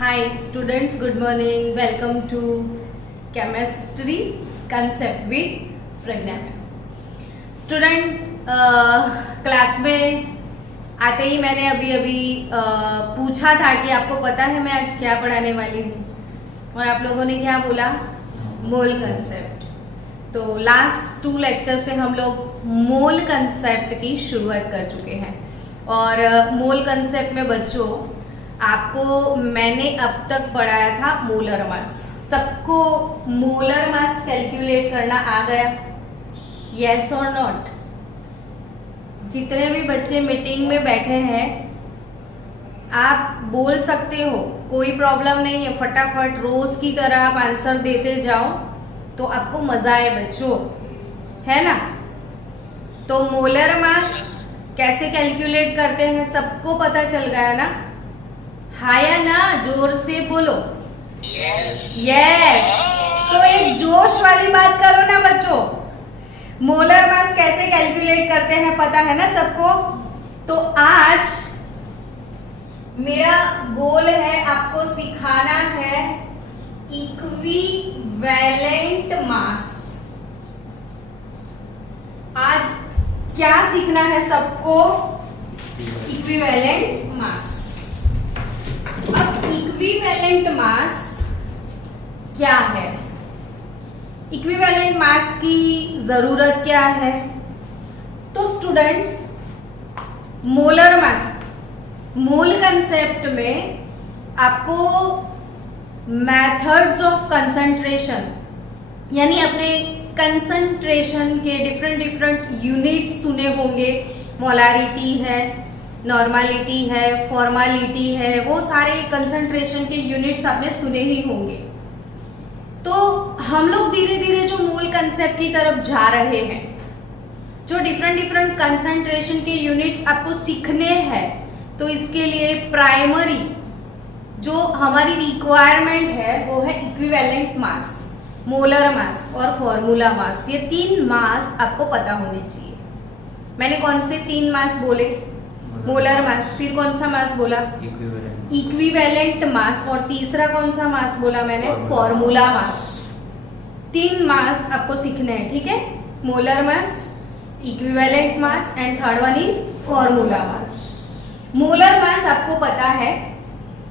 Hi students, good morning. Welcome to Chemistry Concept with Pragna ma'am. Student class में आते ही मैंने अभी पूछा था कि आपको पता है मैं आज क्या पढ़ाने वाली हूँ, और आप लोगों ने क्या बोला? मोल कंसेप्ट। तो लास्ट 2 लेक्चर से हम लोग मोल कंसेप्ट की शुरुआत कर चुके हैं। और मोल कंसेप्ट में बच्चों आपको मैंने अब तक पढ़ाया था मोलर मास। सबको मोलर मास कैलकुलेट करना आ गया? यस और नॉट? जितने भी बच्चे मीटिंग में बैठे हैं आप बोल सकते हो, कोई प्रॉब्लम नहीं है। फटाफट रोज की तरह आप आंसर देते जाओ तो आपको मजा आए बच्चों, है ना? तो मोलर मास कैसे कैलकुलेट करते हैं सबको पता चल गया ना? हाँ या ना? जोर से बोलो। यस। तो एक जोश वाली बात करो ना बच्चों। मोलर मास कैसे कैलकुलेट करते हैं पता है ना सबको? तो आज मेरा गोल है आपको सिखाना है इक्विवेलेंट मास। आज क्या सीखना है सबको? Equivalent mass. अब इक्विवेलेंट मास क्या है? इक्विवेलेंट मास की जरूरत क्या है? तो स्टूडेंट्स, मोलर मास, मोल कंसेप्ट में आपको मेथड्स ऑफ कंसंट्रेशन यानी अपने कंसंट्रेशन के डिफरेंट यूनिट सुने होंगे। मोलारिटी है, नॉर्मालिटी है, फॉर्मालिटी है, वो सारे कंसंट्रेशन के यूनिट्स आपने सुने ही होंगे। तो हम लोग धीरे धीरे जो मोल कंसेप्ट की तरफ जा रहे हैं, जो डिफरेंट कंसंट्रेशन के यूनिट्स आपको सीखने हैं, तो इसके लिए प्राइमरी जो हमारी रिक्वायरमेंट है वो है इक्विवेलेंट मास, मोलर मास और फॉर्मूला मास। ये 3 मास आपको पता होने चाहिए। मैंने कौन से 3 मास बोले? मोलर मास, फिर कौन सा मास बोला? इक्विवेलेंट मास, और तीसरा कौन सा मास बोला मैंने? Formula mass. 3 मास आपको सीखने हैं, ठीक है? Molar mass, equivalent mass and third one is formula mass. Molar मास आपको पता है,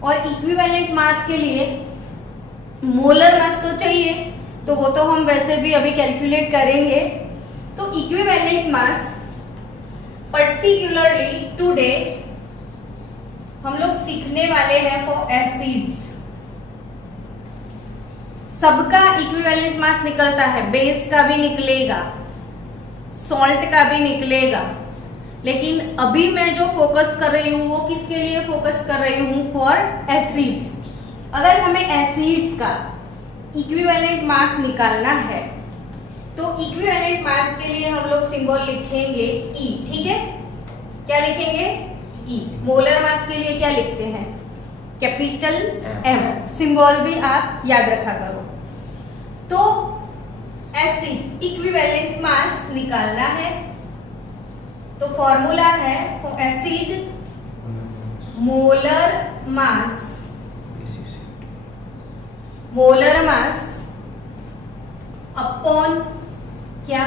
और इक्विवेलेंट मास के लिए मोलर मास तो चाहिए, तो वो तो हम वैसे भी अभी कैलकुलेट करेंगे। तो इक्विवेलेंट मास पर्टिकुलरली टुडे हम लोग सीखने वाले हैं फॉर एसिड्स। सबका इक्विवेलेंट मास निकलता है, बेस का भी निकलेगा, सॉल्ट का भी निकलेगा, लेकिन अभी मैं जो फोकस कर रही हूं वो किसके लिए फोकस कर रही हूं? For acids. अगर हमें एसिड्स का इक्विवेलेंट मास निकालना है तो इक्विवेलेंट मास के लिए हम लोग सिंबल लिखेंगे ई, ठीक है? क्या लिखेंगे? ई। मोलर मास के लिए क्या लिखते हैं? Capital M. सिंबल भी आप याद रखा करो। तो एसिड इक्विवेलेंट मास निकालना है तो फॉर्मूला है for acid molar mass, molar mass upon क्या?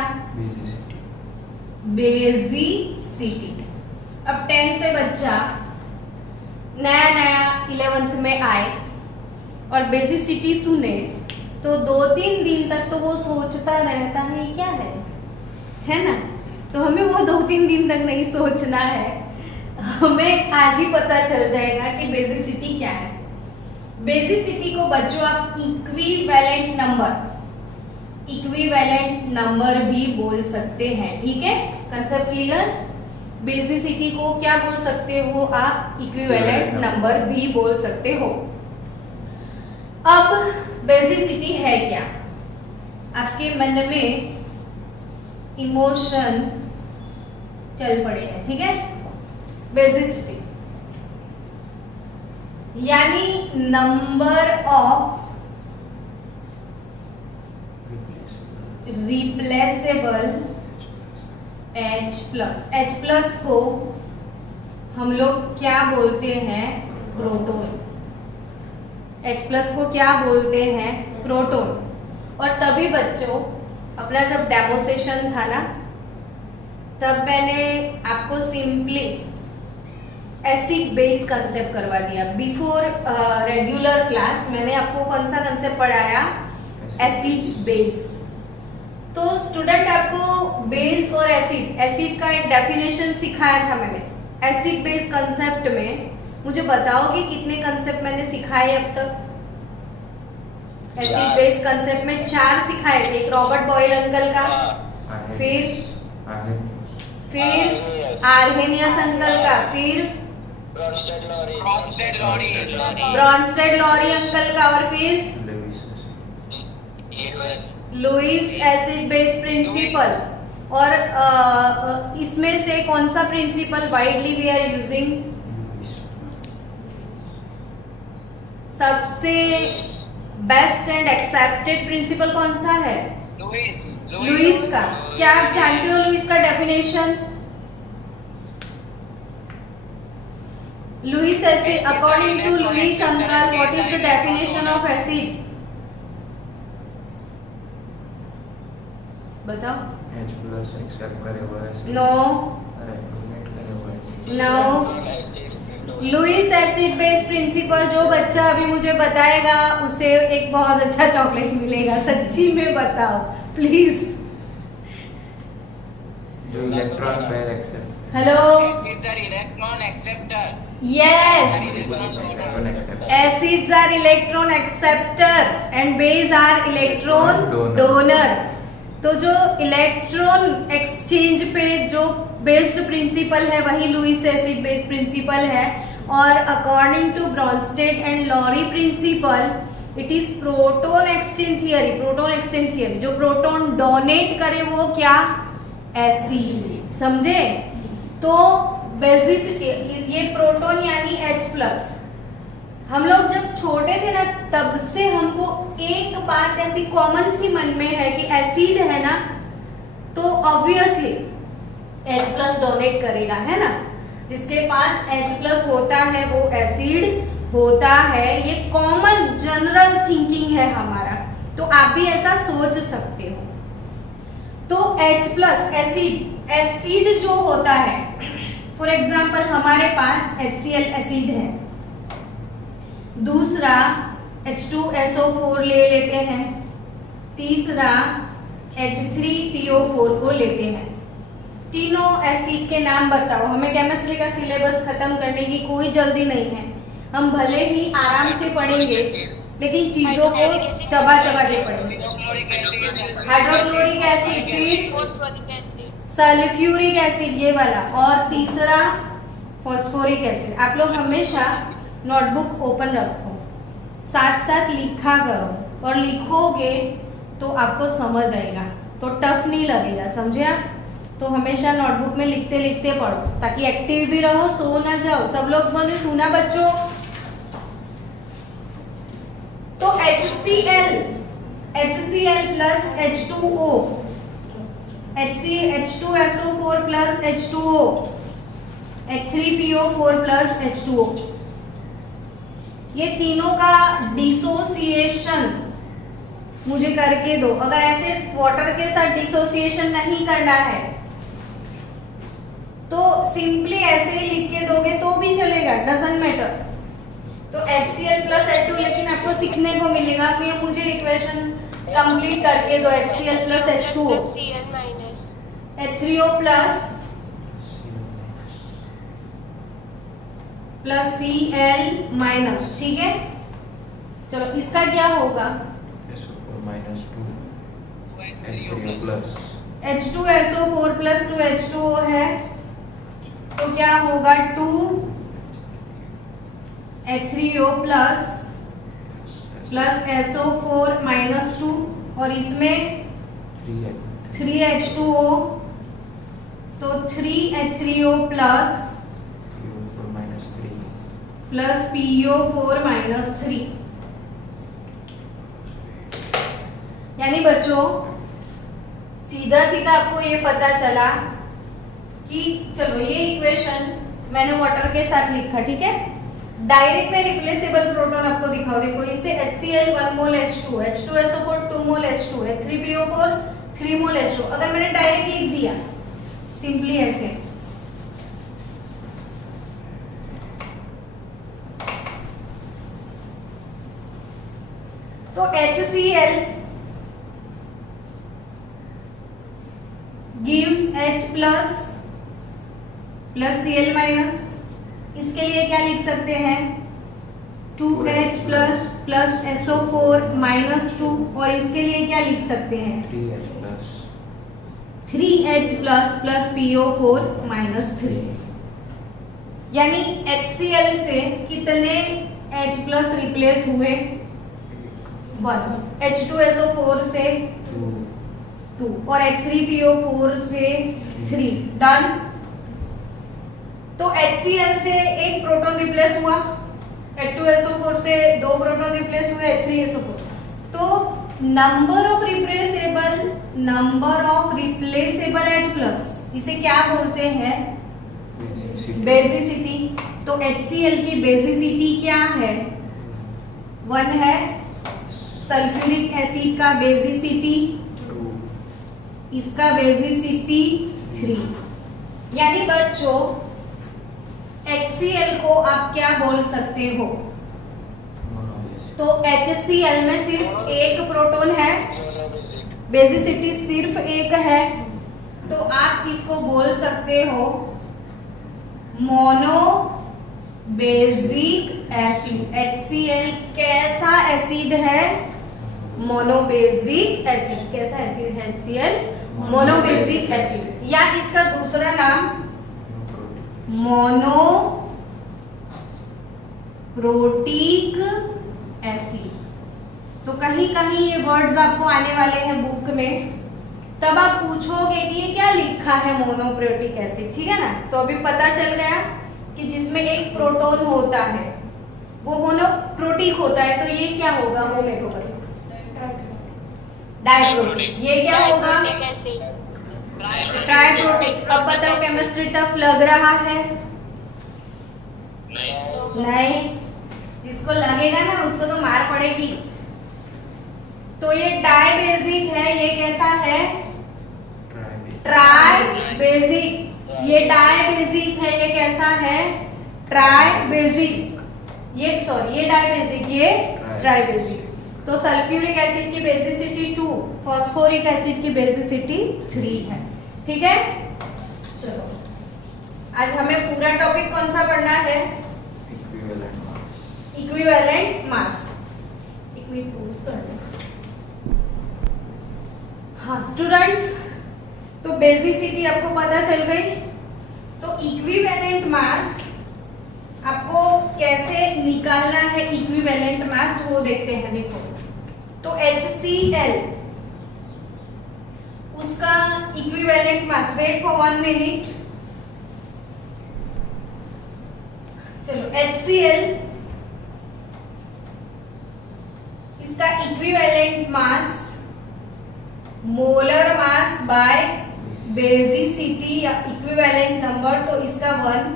बेसिसिटी। अब 10 से बच्चा नया 11th में आए और बेसिसिटी सुने तो 2-3 दिन तक तो वो सोचता रहता है क्या है ना? तो हमें वो 2-3 दिन तक नहीं सोचना है, हमें आज ही पता चल जाएगा कि बेसिसिटी क्या है। बेसिसिटी को बच्चों आप इक्विवेलेंट नंबर भी बोल सकते हैं, ठीक है? Concept clear? बेसिसिटी को क्या बोल सकते हो आप? इक्विवेलेंट नंबर भी बोल सकते हो। अब बेसिसिटी है क्या? आपके मन में इमोशन चल पड़े हैं, ठीक है? बेसिसिटी यानी नंबर ऑफ रिप्लेसेबल H+ को हम लोग क्या बोलते हैं? प्रोटॉन। H+ को क्या बोलते हैं? प्रोटॉन। और तभी बच्चों अपना जब डेमोन्स्ट्रेशन था ना, तब मैंने आपको सिंपली एसिड बेस कंसेप्ट करवा दिया। बिफोर रेगुलर क्लास मैंने आपको कौन सा कंसेप्ट पढ़ाया? Acid base. तो स्टूडेंट आपको बेस और एसिड का एक डेफिनेशन सिखाया था मैंने। एसिड बेस कंसेप्ट में मुझे बताओ कि कितने कंसेप्ट मैंने सिखाए अब तक? एसिड बेस कंसेप्ट में 4 सिखाए थे। एक रॉबर्ट बॉयल अंकल का, फिर आर्हेनियस अंकल का, फिर ब्रॉन्स्टेड लॉरी अंकल का, और फिर लुईस एसिड बेस प्रिंसिपल। और इसमें से कौन सा principle widely we are using? सबसे बेस्ट एंड एक्सेप्टेड प्रिंसिपल कौन सा है? लुईस का। क्या आप जानते हो लुईस का definition? Lewis acid, according to Lewis uncle, what is the definition of acid? बताओ। H+ एक्सेप्ट करे हुआ है। No Lewis acid base principle जो बच्चा अभी मुझे बताएगा उसे एक बहुत अच्छा चॉकलेट मिलेगा। सच्ची में बताओ प्लीज। जो electron pair accept. Hello, Acids are electron acceptor. Yes, accept. Acids are electron acceptor and base are electron donor. तो जो इलेक्ट्रॉन एक्सचेंज पे जो बेस्ड प्रिंसिपल है वही लुईस एसिड बेस प्रिंसिपल है। और according to Bronsted and Lowry principle it is proton exchange theory. Proton exchange theory, जो proton donate करे वो क्या? एसिड। समझे? तो बेसिसिटी, ये प्रोटॉन यानी H+। हम लोग जब छोटे थे ना तब से हमको एक बात ऐसी कॉमन सी मन में है कि एसिड है ना तो ऑब्वियसली H+ डोनेट करेगा, है ना। जिसके पास H+ होता है वो एसिड होता है। ये कॉमन जनरल थिंकिंग है हमारा, तो आप भी ऐसा सोच सकते हो। तो H+ एसिड जो होता है, फॉर एग्जाम्पल हमारे पास HCl एसिड है, दूसरा H2SO4 ले लेते हैं, तीसरा H3PO4 को लेते हैं। तीनों एसिड के नाम बताओ। हमें केमिस्ट्री का सिलेबस खत्म करने की कोई जल्दी नहीं है। हम भले ही आराम से पढ़ेंगे लेकिन चीजों को चबा चबा के पढ़ेंगे। हाइड्रोक्लोरिक एसिड, फिर सल्फ्यूरिक एसिड ये वाला, और तीसरा फॉस्फोरिक एसिड। आप लोग हमेशा नोटबुक ओपन रखो, साथ साथ लिखा करो, और लिखोगे तो आपको समझ आएगा, तो टफ नहीं लगेगा। समझे आप? तो हमेशा नोटबुक में लिखते लिखते पढ़ो ताकि एक्टिव भी रहो, सो ना जाओ। सब लोग मैंने सुना बच्चों? तो HCl plus H2O, H2SO4 plus H2O, H3PO4 plus H2O, ये तीनों का डिसोसिएशन मुझे करके दो। अगर ऐसे वाटर के साथ डिसोसिएशन नहीं करना है तो सिंपली ऐसे ही लिख के दोगे तो भी चलेगा, डजंट मैटर। तो HCl plus H2, लेकिन आपको सीखने को मिलेगा कि मुझे इक्वेशन कंप्लीट करके दो। HCl plus H2O, H3O plus Cl minus. ठीक है, चलो इसका क्या होगा? H2SO4 plus 2H2O है तो क्या होगा? 2H3O plus SO4 minus 2, और इसमें 3H2O, तो 3H3O plus PO4 minus 3। यानी बच्चों सीधा सीधा आपको ये पता चला कि चलो ये इक्वेशन मैंने वाटर के साथ लिखा, ठीक है। डायरेक्ट में रिप्लेसेबल प्रोटॉन आपको दिखाओ, देखो इससे HCl 1 मोल H2, H2SO4 2 मोल H2, H3PO4 3 मोल H2। अगर मैंने डायरेक्ट लिख दिया सिंपली ऐसे, तो HCl gives H plus Cl minus, इसके लिए क्या लिख सकते हैं 2H plus SO4 minus 2, और इसके लिए क्या लिख सकते हैं 3H plus PO4 minus 3। यानी HCl से कितने H plus रिप्लेस हुए 1, H2SO4 से 2 और H3PO4 से 3। डन। तो HCl से एक प्रोटॉन रिप्लेस हुआ, H2SO4 से 2 प्रोटॉन रिप्लेस हुए, H3SO4। तो number of replaceable H plus, इसे क्या बोलते हैं बेसिसिटी। तो HCl की बेसिसिटी क्या है 1 है, सल्फ्यूरिक एसिड का बेसिसिटी, इसका बेसिसिटी 3। यानी बच्चों HCl को आप क्या बोल सकते हो, तो HCl में सिर्फ एक प्रोटॉन है, बेसिसिटी सिर्फ एक है, तो आप इसको बोल सकते हो मोनो बेसिक एसिड। HCl कैसा एसिड है, मोनोबेसिक एसिड। कैसा एसिड है HCl, मोनोबेसिक एसिड, या इसका दूसरा नाम मोनो प्रोटिक एसिड। तो कहीं कहीं ये वर्ड्स आपको आने वाले हैं बुक में, तब आप पूछोगे कि ये क्या लिखा है मोनोप्रोटिक एसिड, ठीक है ना। तो अभी पता चल गया कि जिसमें एक प्रोटॉन होता है वो मोनोप्रोटिक होता है, तो ये क्या होगा वो मेरे को बताओ, डाइप्रोटिक। ये क्या होगा ट्राइप्रोटिक। अब बताओ केमिस्ट्री टफ लग रहा है, नहीं, जिसको लगेगा ना उसको तो मार पड़ेगी। तो ये डाइबेसिक है, ये कैसा है ट्राइबेसिक। ये डाइबेसिक है, ये कैसा है ट्राइबेसिक। ये डाइबेसिक, ये ट्राइबेसिक। तो सल्फ्यूरिक एसिड की बेसिसिटी 2, फास्फोरिक एसिड की बेसिसिटी 3 है, ठीक है। चलो आज हमें पूरा टॉपिक कौन सा पढ़ना है, इक्विवेलेंट मास। हाँ स्टूडेंट्स, तो बेसिसिटी आपको पता चल गई। तो इक्विवेलेंट मास आपको कैसे निकालना है, इक्विवेलेंट मास वो देखते हैं। देखो तो HCl उसका equivalent mass, wait for 1 minute. चलो HCl इसका equivalent mass molar mass by basicity या इक्विवेलेंट नंबर, तो इसका 1।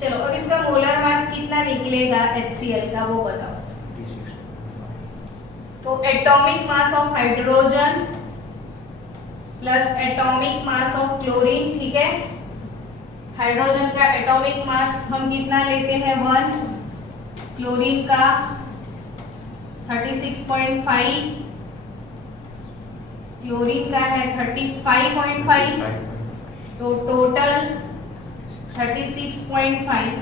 चलो अब इसका मोलर मास कितना निकलेगा HCl का वो बताओ। तो atomic mass of hydrogen plus atomic mass of chlorine, ठीक है। हाइड्रोजन का एटॉमिक मास हम कितना लेते हैं 1, क्लोरीन का 36.5, क्लोरीन का है 35.5, तो टोटल 36.5।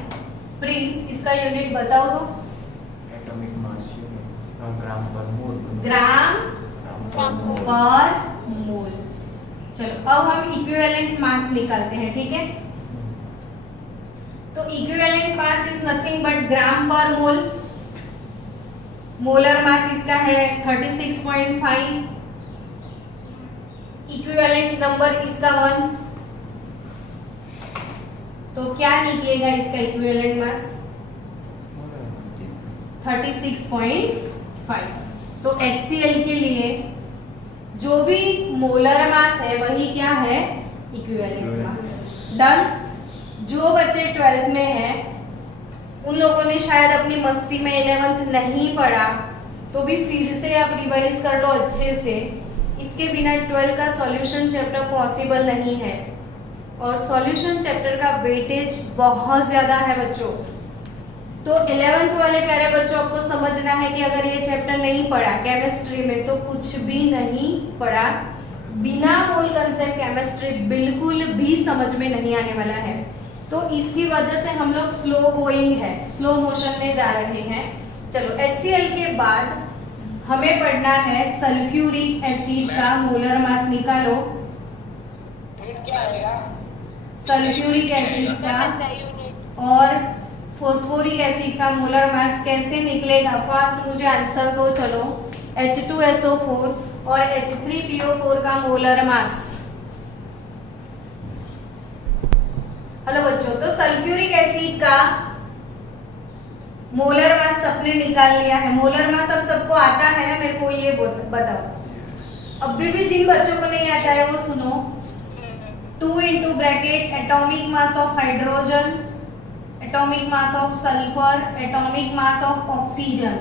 प्रिंस इसका यूनिट बताओ तो, एटॉमिक मास ग्राम पर मोल। ग्राम पर मोल। चलो अब हम इक्विवेलेंट मास निकालते हैं, ठीक है। तो equivalent mass is nothing but gram per mole. Molar mass इसका है 36.5, इक्विवेलेंट नंबर इसका 1, तो क्या निकलेगा इसका इक्विवेलेंट मास 36.5। तो HCl के लिए जो भी मोलर मास है वही क्या है इक्विवेलेंट मास। डन। जो बच्चे 12th में है उन लोगों ने शायद अपनी मस्ती में 11th नहीं पढ़ा, तो भी फिर से आप रिवाइज कर लो अच्छे से। इसके बिना 12 का सॉल्यूशन चैप्टर पॉसिबल नहीं है, और सॉल्यूशन चैप्टर का वेटेज बहुत ज़्यादा है बच्चों। तो 11th वाले प्यारे बच्चों, आपको समझना है कि अगर ये चैप्टर नहीं पढ़ा केमिस्ट्री में तो कुछ भी नहीं पढ़ा। बिना होल कंसेप्ट केमिस्ट्री बिल्कुल भी समझ में नहीं आने वाला है। तो इसकी वजह से हम लोग स्लो गोइंग है, स्लो मोशन में जा रहे हैं। चलो, HCl के बाद हमें पढ़ना है सल्फ्यूरिक एसिड का मोलर मास निकालो। फिर क्या आएगा? सल्फ्यूरिक एसिड का और फॉस्फोरिक एसिड का मोलर मास कैसे निकलेगा? फास्ट मुझे आंसर दो। चलो, H2SO4 और H3PO4 का मोलर मास। हेलो बच्चों, तो सल्फ्यूरिक एसिड का मोलर मास सबने निकाल लिया है। मोलर मास अब सबको आता है ना? मेरे को ये बताओ। अभी भी जिन बच्चों को नहीं आता है वो सुनो। 2 into bracket atomic mass of hydrogen, atomic mass of sulphur, atomic mass of oxygen.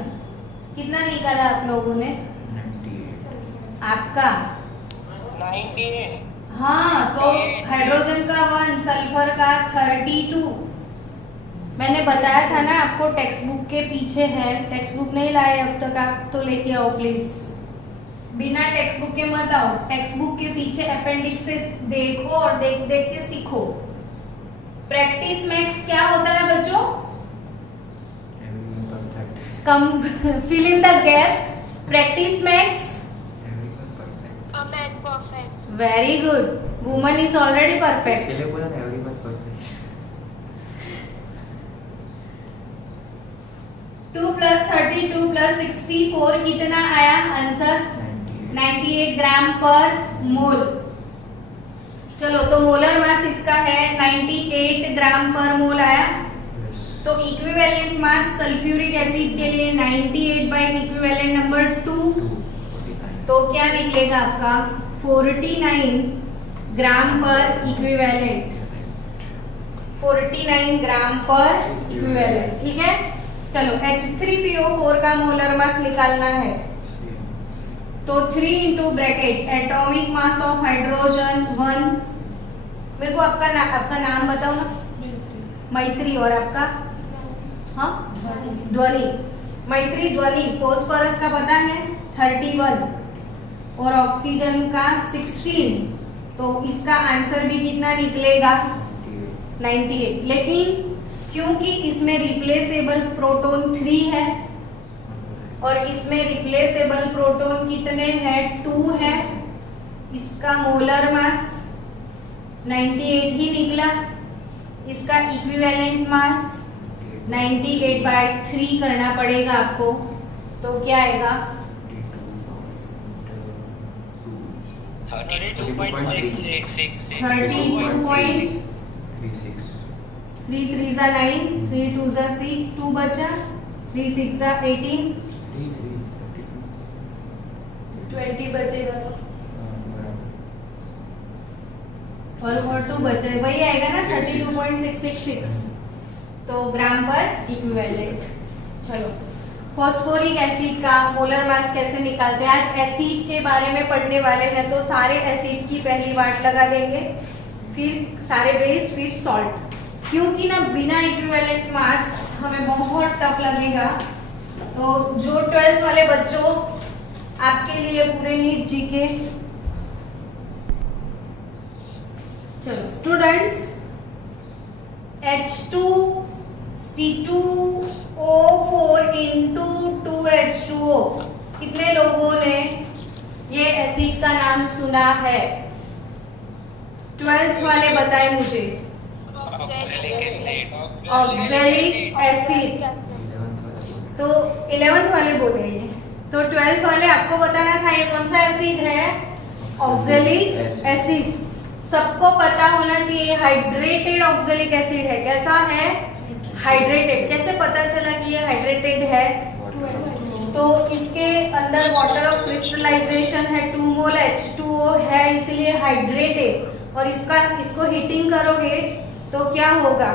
कितना निकाला आप लोगों ने? 98। आपका 98। हाँ, तो हाइड्रोजन का 1, सल्फर का 32। मैंने बताया था ना आपको, टेक्स्ट बुक के पीछे है। टेक्स्ट बुक नहीं लाए अब तक आप, तो लेके आओ प्लीज। बिना टेक्स्ट बुक के मत आओ, टेक्स्ट बुक के पीछे अपेंडिक्स से देखो और देख देख के सीखो। प्रैक्टिस मैक्स क्या होता है बच्चों? Everyone perfect. Come fill in the gap. Practice max Everyone perfect. A man perfect. Very good. Woman is already इसके परफेक्ट। लिए बोला ना everyone perfect. 2 + 32 + 64 कितना आया आंसर? 98. 98 ग्राम पर मोल। चलो, तो मोलर मास इसका है 98 ग्राम पर मोल आया। Yes. तो इक्विवेलेंट मास सल्फ्यूरिक एसिड के लिए 98 बाय इक्विवेलेंट नंबर 2, 49. तो क्या निकलेगा आपका? 49 ग्राम पर इक्विवेलेंट। 49 ग्राम पर इक्विवेलेंट, ठीक है। चलो, H3PO4 का मोलर मास निकालना है। Same. तो 3 into bracket atomic mass of hydrogen 1। मेरे को आपका नाम बताओ ना। मैत्री। और आपका? हाँ, ध्वनि। मैत्री ध्वनि। फॉस्फोरस का पता है 31 और ऑक्सीजन का 16। तो इसका आंसर भी कितना निकलेगा? 98. 98। लेकिन क्योंकि इसमें रिप्लेसेबल प्रोटॉन 3 है और इसमें रिप्लेसेबल प्रोटॉन कितने हैं? 2 है। इसका मोलर मास 98 ही निकला। इसका इक्विवेलेंट मास 98 बाय 3 करना पड़ेगा आपको। तो क्या आएगा? 32.666. 32.36। 3 3 जा 9, 3 2 जा 6, 2 बचा, 3 6 जा 18, 20 बचेगा तो और 2 बचे, वही आएगा ना 32.666। तो ग्राम पर इक्विवेलेंट। चलो, फॉस्फोरिक एसिड का मोलर मास कैसे निकालते हैं? आज एसिड के बारे में पढ़ने वाले हैं, तो सारे एसिड की पहली वाट लगा देंगे, फिर सारे बेस, फिर सॉल्ट। क्योंकि ना बिना इक्विवेलेंट मास हमें बहुत टफ लगेगा। तो जो 12th वाले बच्चों, आपके लिए पूरे नीट जीके। चलो स्टूडेंट्स, H2C2O4 इंटू 2H2O, कितने लोगों ने ये एसिड का नाम सुना है? 12th वाले बताए मुझे। Oxalic acid. Oxalic acid. तो 11th वाले बोले ये, तो 12th वाले आपको बताना था ये कौन सा एसिड है? Oxalic acid. सबको पता होना चाहिए हाइड्रेटेड ऑक्सैलिक एसिड है। कैसा है? हाइड्रेटेड। कैसे पता चला कि ये हाइड्रेटेड है? तो इसके अंदर वाटर ऑफ क्रिस्टलाइजेशन है, 2 मोल H2O है, इसलिए हाइड्रेटेड। और इसको हीटिंग करोगे तो क्या होगा?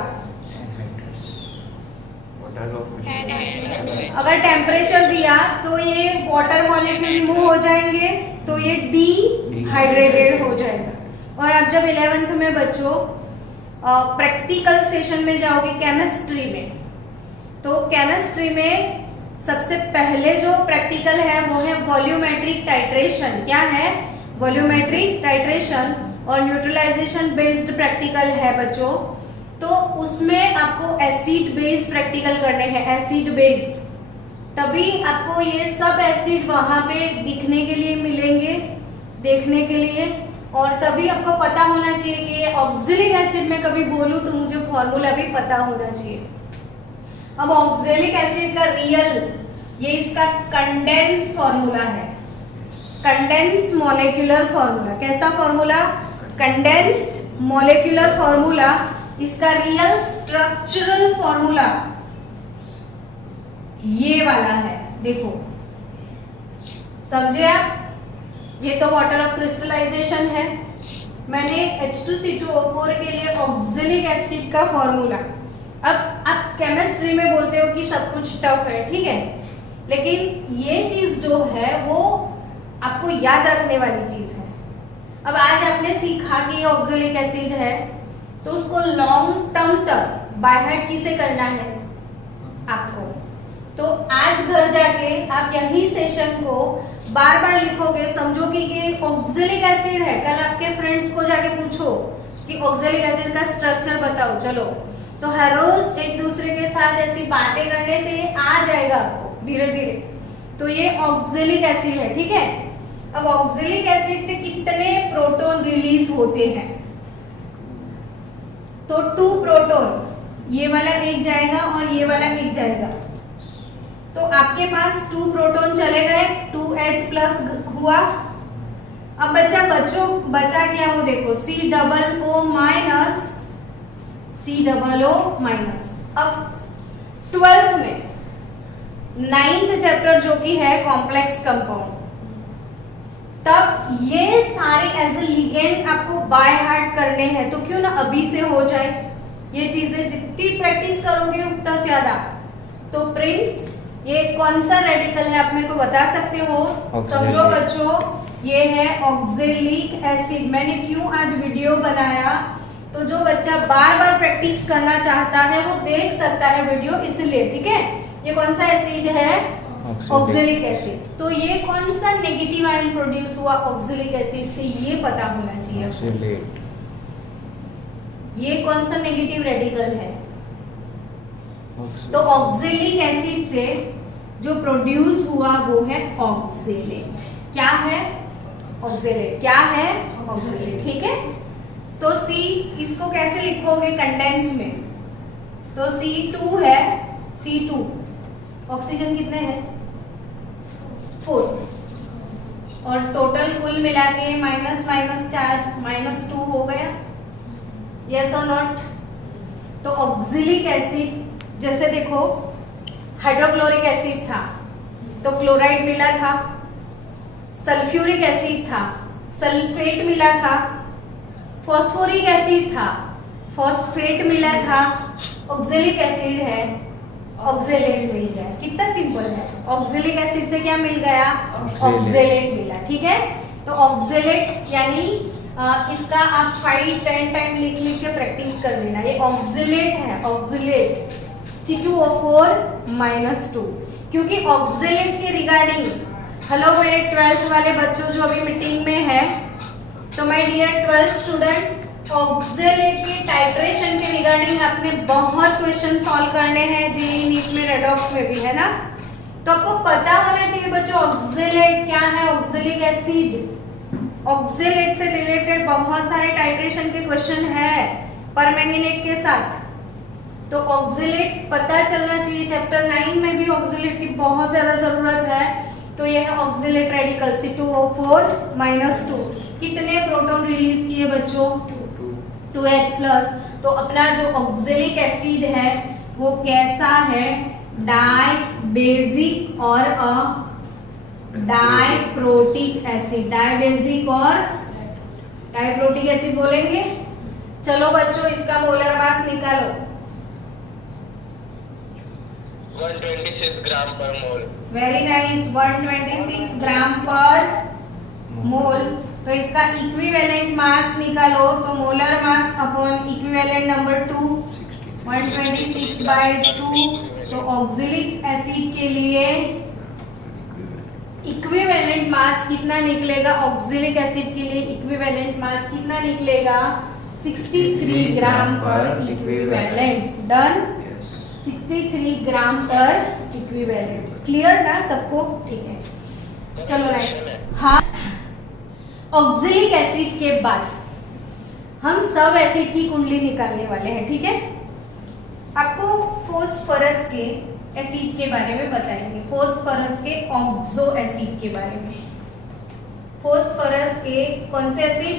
अगर टेम्परेचर दिया तो ये वाटर मॉलिक्यूल रिमूव हो जाएंगे, तो ये डिहाइड्रेटेड हो जाएगा। और आप जब 11th में बच्चों प्रैक्टिकल सेशन में जाओगे केमिस्ट्री में, तो केमिस्ट्री में सबसे पहले जो प्रैक्टिकल है वो है वॉल्यूमेट्रिक टाइट्रेशन। क्या है? वॉल्यूमेट्रिक टाइट्रेशन और न्यूट्रलाइजेशन बेस्ड प्रैक्टिकल है बच्चों। तो उसमें आपको एसिड बेस प्रैक्टिकल करने हैं, एसिड बेस। तभी आपको ये सब एसिड वहां पे दिखने के लिए मिलेंगे, देखने के लिए। और तभी आपको पता होना चाहिए कि ये ऑक्जेलिक एसिड में कभी बोलूं तो मुझे फॉर्मूला भी पता होना चाहिए। अब ऑक्जेलिक एसिड का रियल, ये इसका कंडेंस फॉर्मूला है, कंडेंस मॉलिक्यूलर फॉर्मूला। कैसा फॉर्मूला? Condensed molecular formula. इसका रियल स्ट्रक्चरल फॉर्मूला ये वाला है, देखो, समझे आप? ये तो वाटर ऑफ क्रिस्टलाइजेशन है। मैंने H2C2O4 के लिए ऑक्जेलिक एसिड का फॉर्मूला। अब आप केमिस्ट्री में बोलते हो कि सब कुछ टफ है, ठीक है, लेकिन ये चीज जो है वो आपको याद रखने वाली चीज है। अब आज आपने सीखा कि ऑक्जेलिक एसिड है, तो उसको लॉन्ग टर्म तक बाय हार्ट किसे करना है? आपको। तो आज घर जाके आप यही सेशन को बार बार लिखोगे, समझोगे कि ऑक्जेलिक एसिड है। कल आपके फ्रेंड्स को जाके पूछो कि ऑक्जेलिक एसिड का स्ट्रक्चर बताओ, चलो। तो हर रोज एक दूसरे के साथ ऐसी बातें करने से आ जाएगा आपको धीरे धीरे। तो ये ऑक्जेलिक एसिड है, ठीक है। अब ऑक्जेलिक एसिड से कितने प्रोटॉन रिलीज होते हैं? तो 2 प्रोटॉन, ये वाला एक जाएगा और ये वाला एक जाएगा। तो आपके पास 2 प्रोटॉन चले गए, 2H प्लस हुआ। अब बचा क्या? वो देखो COO माइनस COO माइनस। अब 12th में 9th चैप्टर जो कि है कॉम्प्लेक्स कंपाउंड, तब ये सारे एज ए लिगेंड आपको बाय हार्ट करने हैं। तो क्यों ना अभी से हो जाए ये चीजें, जितनी प्रैक्टिस करोगे उतना ज्यादा। तो प्रिंस, ये कौन सा रेडिकल है आप मेरे को बता सकते हो? समझो बच्चों, ये है ऑक्जेलिक एसिड। मैंने क्यों आज वीडियो बनाया, तो जो बच्चा बार बार प्रैक्टिस करना चाहता है वो देख सकता है वीडियो, इसलिए, ठीक है। ये कौन सा एसिड है? Oxalic acid. तो ये कौन सा नेगेटिव आयन प्रोड्यूस हुआ ऑक्जेलिक एसिड से, ये पता होना चाहिए। ये कौन सा नेगेटिव रेडिकल है? तो ऑक्जेलिक एसिड से जो प्रोड्यूस हुआ वो है ऑक्जेलेट। क्या है? ऑक्जेलेट। क्या है? ऑक्जेलेट, ठीक है। तो C, इसको कैसे लिखोगे कंडेंस में? तो C2 है, C2। ऑक्सीजन कितने हैं? 4। और टोटल कुल मिला के माइनस माइनस चार्ज -2 हो गया। यस और नॉट? तो ऑक्जेलिक एसिड, जैसे देखो हाइड्रोक्लोरिक एसिड था तो क्लोराइड मिला था, सल्फ्यूरिक एसिड था, सल्फेट मिला था, फॉस्फोरिक एसिड था, फॉस्फेट मिला था, ऑक्जेलिक एसिड है, ऑक्जेलेट मिल गया। कितना सिंपल है। ऑक्जेलिक एसिड से क्या मिल गया? ऑक्जेलेट मिला, ठीक है। तो ऑक्जेलेट यानी इसका आप 5-10 टाइम लिख के प्रैक्टिस कर लेना। ये ऑक्जेलेट है, ऑक्जेलेट C2O4-2, क्योंकि ऑक्जेलेट के रिगार्डिंग, हेलो मेरे 12th वाले बच्चों जो अभी मीटिंग में है, तो my dear 12th student, oxalate के टाइट्रेशन के रिगार्डिंग आपने बहुत क्वेश्चन सॉल्व करने हैं, जेईई नीट में, रेडॉक्स में भी, है ना। तो आपको पता होना चाहिए बच्चों ऑक्जेलेट क्या है, ऑक्जेलिक एसिड। ऑक्जेलेट से रिलेटेड बहुत सारे टाइट्रेशन के क्वेश्चन है परमैंगनेट के साथ। तो ऑक्जेलेट पता चलना चाहिए। चैप्टर 9 में भी ऑक्जेलेट की बहुत ज्यादा जरूरत है। तो यह है ऑक्जेलेट रेडिकल C2O4-2। कितने प्रोटॉन रिलीज किए बच्चों? 2H plus. तो अपना जो ऑक्जेलिक एसिड है वो कैसा है? डाइबेजिक और डाइप्रोटिक एसिड। डाइबेजिक और डाइप्रोटिक एसिड बोलेंगे। चलो बच्चों, इसका मोलर मास निकालो। 126 ग्राम पर मोल। वेरी नाइस, 126 ग्राम पर मोल। तो इसका इक्विवेलेंट मास निकालो, तो molar mass upon equivalent number 2 126 by 2। तो ऑक्जेलिक एसिड के लिए इक्विवेलेंट मास कितना निकलेगा? ऑक्जेलिक एसिड के लिए इक्विवेलेंट मास कितना निकलेगा? 63 ग्राम पर इक्विवेलेंट। डन, 63 ग्राम पर इक्विवेलेंट। क्लियर ना सबको? ठीक है, चलो नेक्स्ट। हाँ, ऑक्जेलिक एसिड के बाद हम सब एसिड की कुंडली निकालने वाले हैं। ठीक है, आपको फोस्फरस के एसिड के बारे में बताएंगे, फोस्फरस के ऑक्सो एसिड के बारे में। फोस्फरस के कौन से acid?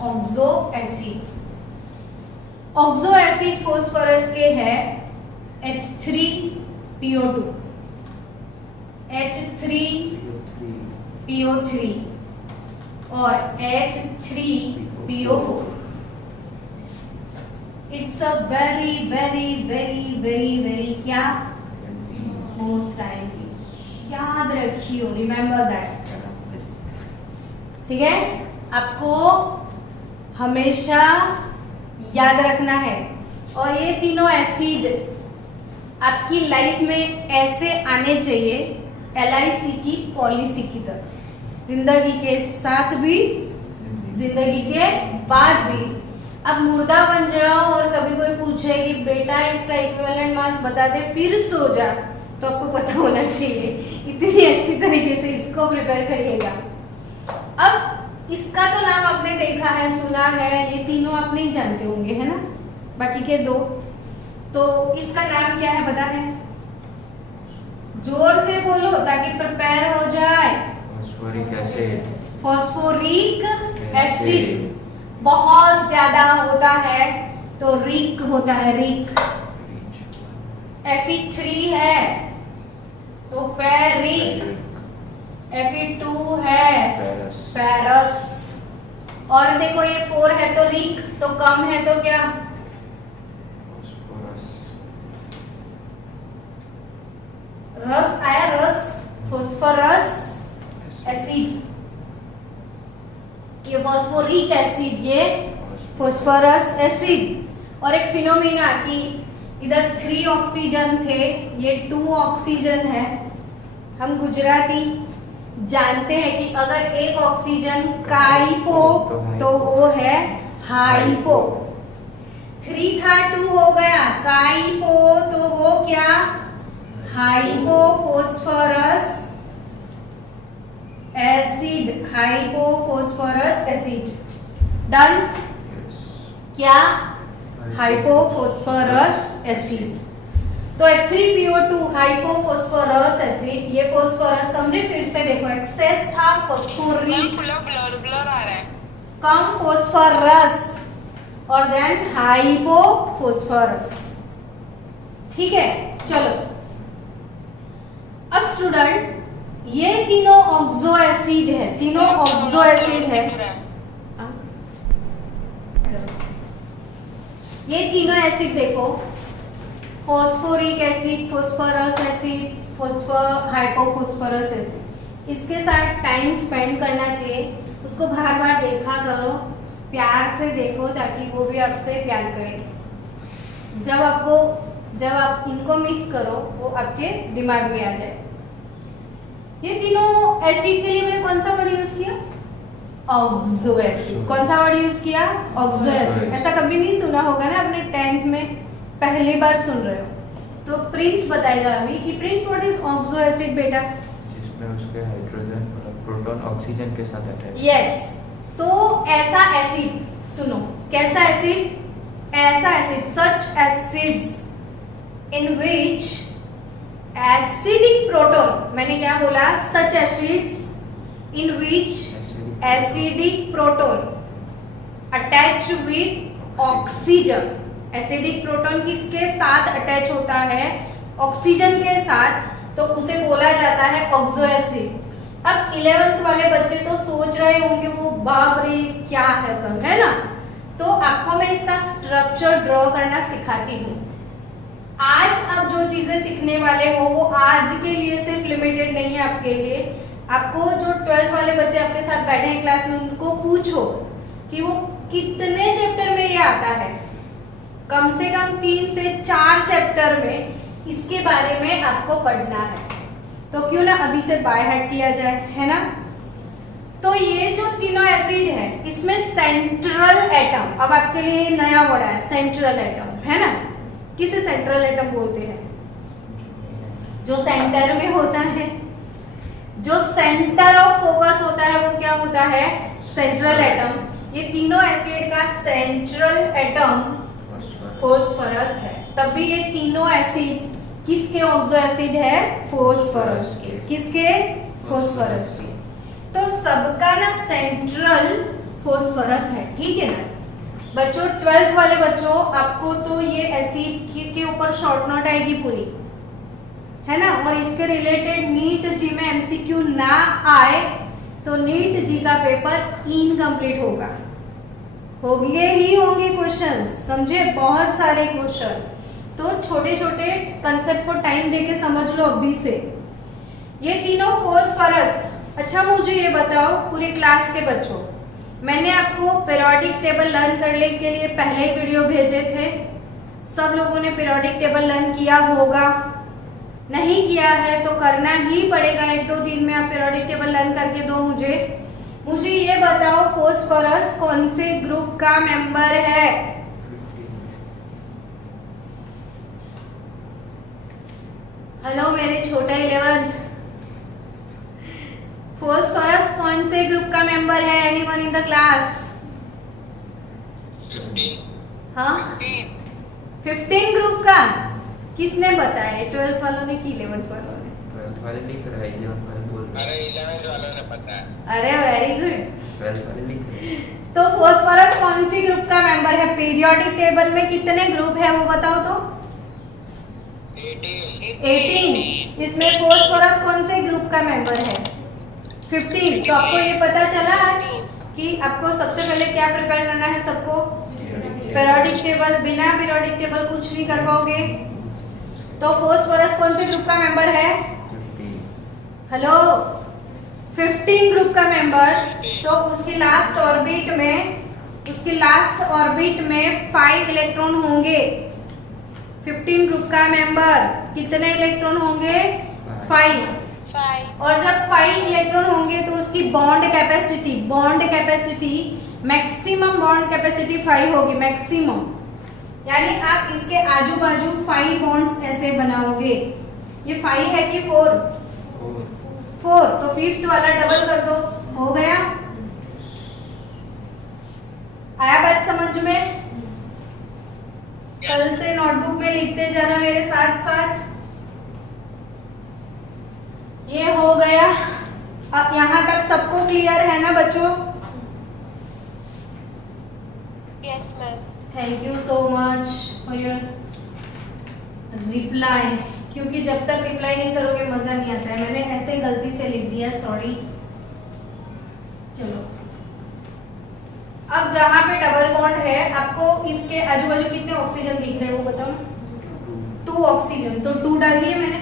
Oxo acid. Oxo acid phosphorus के है H3PO2, H3PO3 और H3PO4। It's a very very very very very क्या? Most timely. याद रखियो, रिमेम्बर दैट। ठीक है, आपको हमेशा याद रखना है। और ये तीनों एसिड आपकी लाइफ में ऐसे आने चाहिए LIC की पॉलिसी की तरह, जिंदगी के साथ भी जिंदगी के बाद भी। अब मुर्दा बन जाओ और कभी कोई पूछे कि बेटा इसका इक्विवेलेंट मास बता दे, फिर सो जा, तो आपको पता होना चाहिए। इतनी अच्छी तरीके से इसको प्रिपेयर करिएगा। अब इसका तो नाम आपने देखा है, सुना है, ये तीनों आप नहीं जानते होंगे, है ना? बाकी के दो। तो इसका नाम क्या है पता है? जोर से बोलो ताकि प्रिपेयर हो जाए। Phosphoric acid. फॉस्फोरिक एसिड बहुत ज्यादा होता है तो रिक होता है, रिक। Fe3 है तो फेरिक, Fe2 है फेरस। और देखो ये 4 है तो रिक, तो कम है तो क्या? रस आया, रस, फोस्फरस एसिड। ये फॉस्फोरिक एसिड, ये फोस्फरस एसिड। और एक फिनोमेना कि इधर 3 ऑक्सीजन थे, ये 2 ऑक्सीजन है। हम गुजराती जानते हैं कि अगर एक ऑक्सीजन काइपो तो वो है हाइपो। 3 था 2 हो गया काइपो, तो वो क्या? Hypophosphorous acid, hypophosphorous acid. Done? क्या? Hypophosphorous acid. तो H3PO2 हाइपोफॉस्फोरस एसिड, ये फॉस्फोरस समझे? फिर से देखो, एक्सेस था फॉस्फोरिक, ब्लर आ रहा है, कम फॉस्फोरस, और देन हाइपोफॉस्फोरस। ठीक है, चलो। अब स्टूडेंट, ये तीनों ऑक्सो एसिड है, तीनों ऑक्सो एसिड है। ये तीनों एसिड देखो, phosphoric acid, phosphorous acid, hypophosphorous acid. इसके साथ टाइम स्पेंड करना चाहिए, उसको बार बार देखा करो, प्यार से देखो ताकि वो भी आपसे प्यार करे। जब आप इनको मिस करो वो आपके दिमाग में आ जाए। ये तीनों एसिड के लिए मैंने कौन सा वर्ड यूज किया? Oxo acid. कौन सा वर्ड यूज किया? Oxo acid. ऐसा कभी नहीं सुना होगा ना आपने 10th में, पहली बार सुन रहे हो। तो प्रिंस बताएगा अभी कि Prince what is oxo acid बेटा? जिसमें उसके हाइड्रोजन और प्रोटॉन ऑक्सीजन के साथ अटैच। यस, तो ऐसा एसिड सुनो, कैसा एसिड? ऐसा acid, such acids in which acidic proton, मैंने क्या बोला? Such acids in which acidic proton attach with oxygen. Acidic proton किसके साथ अटैच होता है? ऑक्सीजन के साथ, तो उसे बोला जाता है ऑक्सो एसिड। अब 11th वाले बच्चे तो सोच रहे होंगे वो बाप रे क्या है सब, है ना? तो आपको मैं इसका स्ट्रक्चर ड्रॉ करना सिखाती हूँ। आज आप जो चीजें सीखने वाले हो वो आज के लिए सिर्फ लिमिटेड नहीं है आपके लिए। आपको जो 12th वाले बच्चे आपके साथ बैठे हैं क्लास में उनको पूछो कि वो कितने चैप्टर में ये आता है। कम से कम 3 से 4 चैप्टर में इसके बारे में आपको पढ़ना है। तो क्यों ना अभी से बाय हार्ट किया जाए, है ना। तो ये जो तीनों एसिड है इसमें सेंट्रल एटम, अब आपके लिए नया वर्ड है सेंट्रल एटम, है ना। किसे सेंट्रल एटम बोलते हैं? जो सेंटर में होता है, जो सेंटर ऑफ फोकस होता है वो क्या होता है? Central atom. ये तीनों एसिड का सेंट्रल एटम फॉस्फोरस है। तभी ये तीनों एसिड किसके ऑक्सो एसिड है? फॉस्फोरस के। किसके? फॉस्फोरस के। तो सबका ना सेंट्रल फॉस्फोरस है, ठीक है ना बच्चों। 12th वाले बच्चों आपको तो ये एसिड के ऊपर शॉर्ट नोट आएगी पूरी, है ना। और इसके रिलेटेड नीट जी में एमसीक्यू ना आए तो नीट जी का पेपर इनकम्प्लीट होगा। होंगे ही होंगे क्वेश्चंस, समझे, बहुत सारे क्वेश्चन। तो छोटे छोटे कंसेप्ट को टाइम देके समझ लो अभी से। ये तीनों फॉस्फोरस। अच्छा मुझे ये बताओ पूरे क्लास के बच्चों, मैंने आपको पीरियोडिक टेबल लर्न करने के लिए पहले ही वीडियो भेजे थे। सब लोगों ने पीरियोडिक टेबल लर्न किया होगा। नहीं किया है तो करना ही पड़ेगा। 1-2 दिन में आप पीरियोडिक टेबल लर्न करके दो मुझे ये बताओ फॉस्फोरस कौन से ग्रुप का मेंबर है? हेलो मेरे छोटे 11th, फॉस्फोरस कौन से ग्रुप का मेंबर है? Anyone in the class? 15। हाँ 15 ग्रुप का। किसने बताया? 12th वालों ने की 11th वालों ने? 12th वाले लिख रहे हैं, 11th वाले बोल रहे अरे 11th वालों ने पता है। अरे वेरी गुड। 12th वाले लिख रहे हैं। तो फॉस्फोरस कौन सी ग्रुप का मेंबर है? पीरियोडिक टेबल में कितने ग्रुप है वो बताओ तो? 18। इसमें फॉस्फोरस कौन से ग्रुप का मेंबर है? 15। तो आपको ये पता चला आज कि आपको सबसे पहले क्या प्रिपेयर करना है सबको? Periodic table. बिना पीरियोडिक टेबल कुछ नहीं कर पाओगे। तो फॉस्फोरस कौन से ग्रुप का मेंबर है? 15। हेलो 15 ग्रुप का मेंबर। तो उसकी लास्ट ऑर्बिट में 5 इलेक्ट्रॉन होंगे। 15 ग्रुप का मेंबर कितने इलेक्ट्रॉन होंगे? 5। और जब 5 इलेक्ट्रॉन होंगे तो उसकी bond capacity maximum bond capacity 5 होगी, मैक्सिमम। यानी आप इसके आजू बाजू 5 बॉन्ड्स ऐसे बनाओगे। ये 5 है कि 4? 4। तो 5th वाला डबल कर दो, हो गया। आया बात समझ में? कल से नोटबुक में लिखते जाना मेरे साथ साथ। ये हो गया। अब यहाँ तक सबको क्लियर है ना बच्चों? Yes ma'am. Thank you so much for your reply. क्योंकि जब तक रिप्लाई नहीं करोगे मजा नहीं आता है। मैंने ऐसे गलती से लिख दिया, सॉरी। चलो अब जहां पे डबल बॉन्ड है आपको इसके आजू बाजू कितने ऑक्सीजन दिख रहे हैं वो बताओ? 2 ऑक्सीजन। तो 2 डाल दिए मैंने।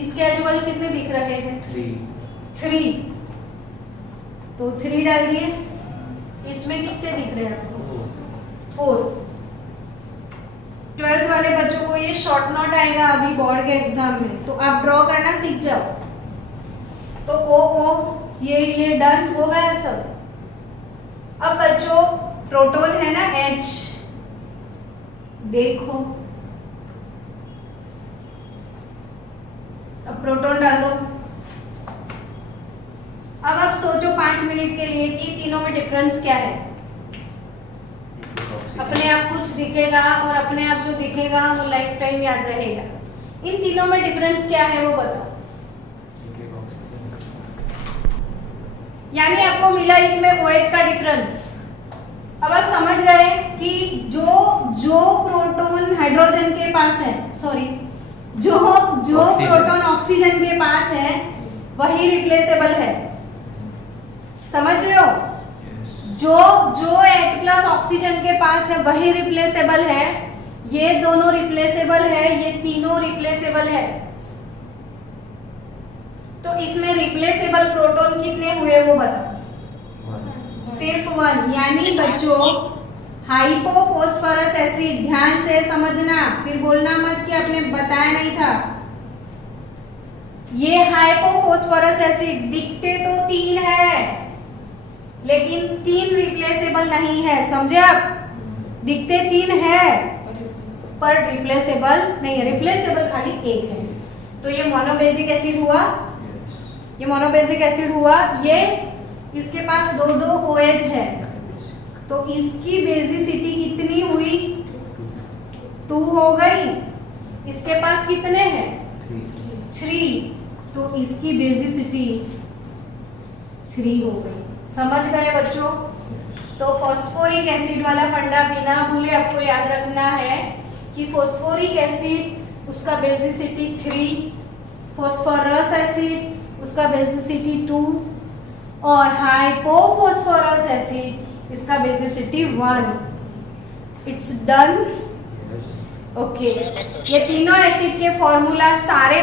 इसके आजू बाजू कितने दिख रहे हैं? 3। तो 3 डाल दिए। इसमें कितने दिख रहे हैं आपको? 4। 12th वाले बच्चों को ये शॉर्ट नोट आएगा अभी बोर्ड के एग्जाम में, तो आप ड्रॉ करना सीख जाओ। तो ओ ये डन हो गया सब। अब बच्चों प्रोटॉन है ना H, देखो अब प्रोटॉन डाल दो। अब आप सोचो 5 मिनट के लिए कि तीनों में डिफरेंस क्या है। अपने आप कुछ दिखेगा और अपने आप जो दिखेगा वो लाइफ टाइम याद रहेगा। इन तीनों में डिफरेंस क्या है वो बताओ। यानी आपको मिला इसमें OH का डिफरेंस। अब आप समझ गए कि जो प्रोटॉन हाइड्रोजन के पास है, सॉरी जो प्रोटॉन ऑक्सीजन के पास है वही रिप्लेसेबल है। समझ रहे हो? जो H+ ऑक्सीजन के पास है वही रिप्लेसेबल है। ये दोनों रिप्लेसेबल है, ये तीनों रिप्लेसेबल है। तो इसमें रिप्लेसेबल प्रोटॉन कितने हुए वो बताओ। सिर्फ 1, यानी बच्चों हाइपोफॉस्फोरस एसिड, ध्यान से समझना, फिर बोलना मत कि आपने बताया नहीं था। ये हाइपोफॉस्फोरस एसिड दिखते तो 3 है, लेकिन 3 रिप्लेसेबल नहीं है, समझे आप? दिखते 3 है पर रिप्लेसेबल नहीं है, रिप्लेसेबल खाली 1 है। तो ये मोनोबेसिक एसिड हुआ, ये मोनोबेसिक एसिड हुआ। ये इसके पास 2 OH है, तो इसकी बेसिसिटी कितनी हुई? 2 हो गई। इसके पास कितने हैं? 3, तो इसकी बेसिसिटी 3 हो गई। समझ गए बच्चों? तो फॉस्फोरिक एसिड वाला फंडा बिना भूले आपको याद रखना है कि फॉस्फोरिक एसिड उसका बेसिसिटी 3, फॉस्फोरस एसिड उसका बेसिसिटी 2 और हाइपोफॉस्फोरस एसिड इसका बेसिसिटी 1। It's done. ओके, ये तीनों एसिड के फॉर्मूला सारे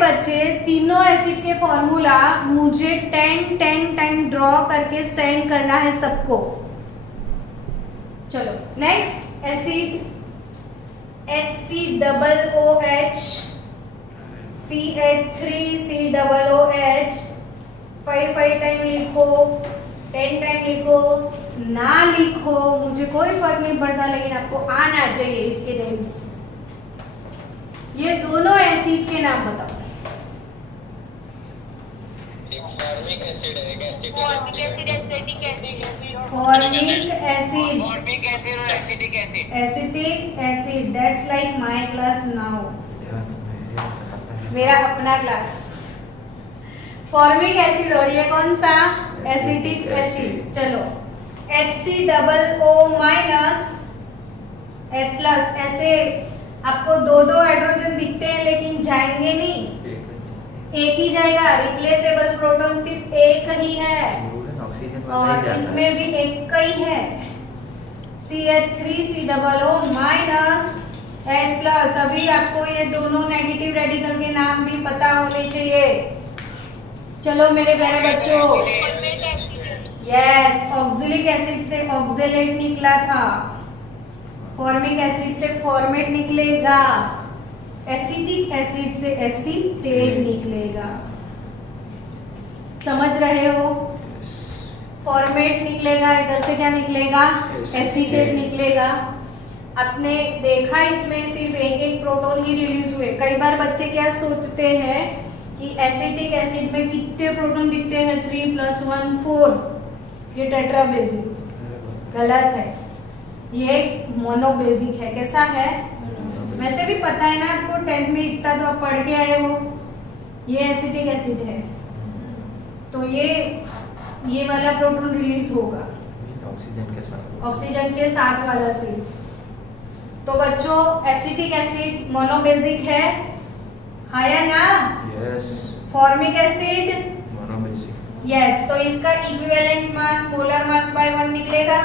बच्चे तीनों एसिड के फॉर्मूला मुझे 10 टाइम ड्रॉ करके सेंड करना है सबको। चलो next acid HCOOH, CH3COOH, 5 time लिखो, 10 टाइम लिखो, ना लिखो मुझे कोई फर्क नहीं पड़ता, लेकिन आपको आना चाहिए इसके नेम्स। ये दोनों एसिड के नाम बताओ। फॉर्मिक एसिड है, formic acid, acetic acid. Formic acid, formic acid और acetic acid. Acetic acid, that's like my class now, मेरा अपना क्लास। फॉर्मिक एसिड और ये कौन सा? Acetic acid. चलो HCOO माइनस H+, ऐसे आपको 2 हाइड्रोजन दिखते हैं लेकिन जाएंगे नहीं, एक ही जाएगा। रिप्लेसेबल प्रोटॉन सिर्फ एक ही है और इसमें भी एक का ही है। CH3COO minus H+। अभी आपको ये दोनों नेगेटिव रेडिकल के नाम भी पता होने चाहिए। चलो मेरे प्यारे बच्चों, यस, ऑक्जेलिक एसिड से ऑक्जेलेट निकला था, फॉर्मिक एसिड से फॉर्मेट निकलेगा, एसिटिक एसिड से एसीटेट निकलेगा। समझ रहे हो? फॉर्मेट निकलेगा, इधर से क्या निकलेगा? एसीटेट निकलेगा। आपने देखा इसमें सिर्फ एक प्रोटॉन ही रिलीज हुए। कई बार बच्चे क्या सोचते हैं कि एसिटिक एसिड में कितने प्रोटॉन दिखते हैं? 3 + 1 4। ये टेट्राबेसिक, गलत है, ये मोनोबेसिक है। कैसा है? वैसे भी पता है ना आपको, 10th में इतना तो आप पढ़ के आए हो। ये एसिटिक एसिड है, तो ये वाला प्रोटॉन रिलीज होगा ऑक्सीजन के साथ वाला सिर्फ। तो बच्चों एसिटिक एसिड मोनोबेसिक है या ना? Yes. Formic acid monobasic. Yes, तो इसका equivalent mass molar mass by 1 निकलेगा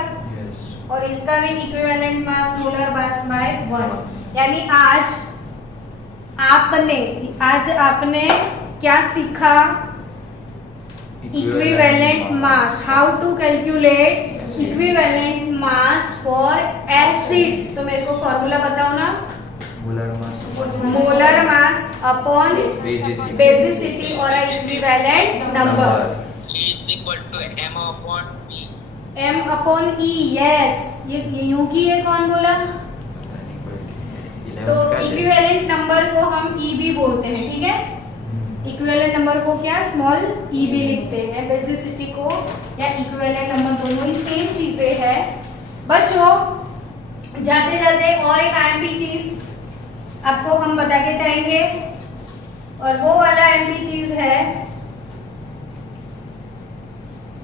और इसका भी equivalent mass molar mass by 1। यानी आज आपने क्या सीखा? Equivalent mass, how to calculate equivalent mass for acids. तो मेरे को फॉर्मूला बताओ ना। मोलर मास अपॉन बेसिसिटी और equivalent number is equal to M/E। Yes, ये यूं की है, कौन बोला? तो इक्विवेलेंट नंबर को हम E भी बोलते हैं, ठीक है? इक्विवेलेंट नंबर को क्या स्मॉल e भी लिखते हैं। बेसिसिटी को या इक्विवेलेंट नंबर दोनों ही सेम चीजें है। बच्चों जाते जाते और एक आईएमपी चीज आपको हम बता के जाएंगे, और वो वाला आईएमपी चीज है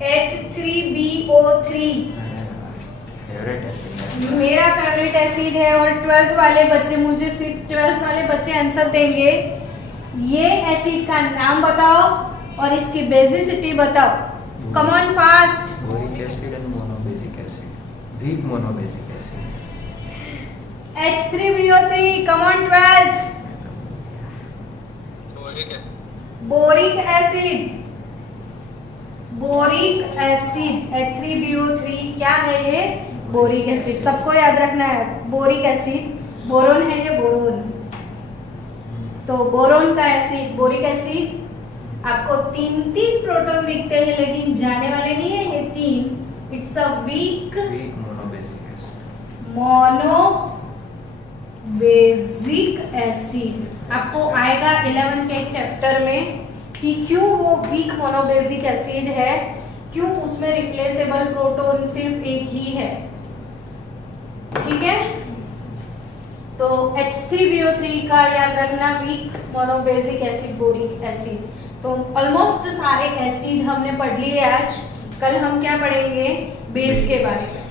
H3BO3। मेरा फेवरेट एसिड है और 12th वाले बच्चे, मुझे सिर्फ 12th वाले बच्चे आंसर देंगे। ये एसिड का नाम बताओ और इसकी बेसिसिटी बताओ। Come on fast. Boric acid and monobasic acid, weak monobasic acid. H3BO3, come on 12th. Boric है boric acid, boric acid H3BO3 क्या है ये? Boric acid. सबको याद रखना है, बोरिक एसिड, बोरोन है ये, बोरोन। तो बोरोन का एसिड, बोरिक एसिड, आपको 3 प्रोटॉन दिखते हैं लेकिन जाने वाले नहीं है ये 3। It's a weak weak monobasic acid. Monobasic acid. आपको आएगा 11 के चैप्टर में कि क्यों वो वीक मोनोबेसिक एसिड है, क्यों उसमें रिप्लेसेबल प्रोटॉन सिर्फ एक ही है। ठीक है, तो H3BO3 का याद रखना, weak monobasic acid, boric acid. तो ऑलमोस्ट सारे एसिड हमने पढ़ लिए आज। कल हम क्या पढ़ेंगे? बेस के बारे में।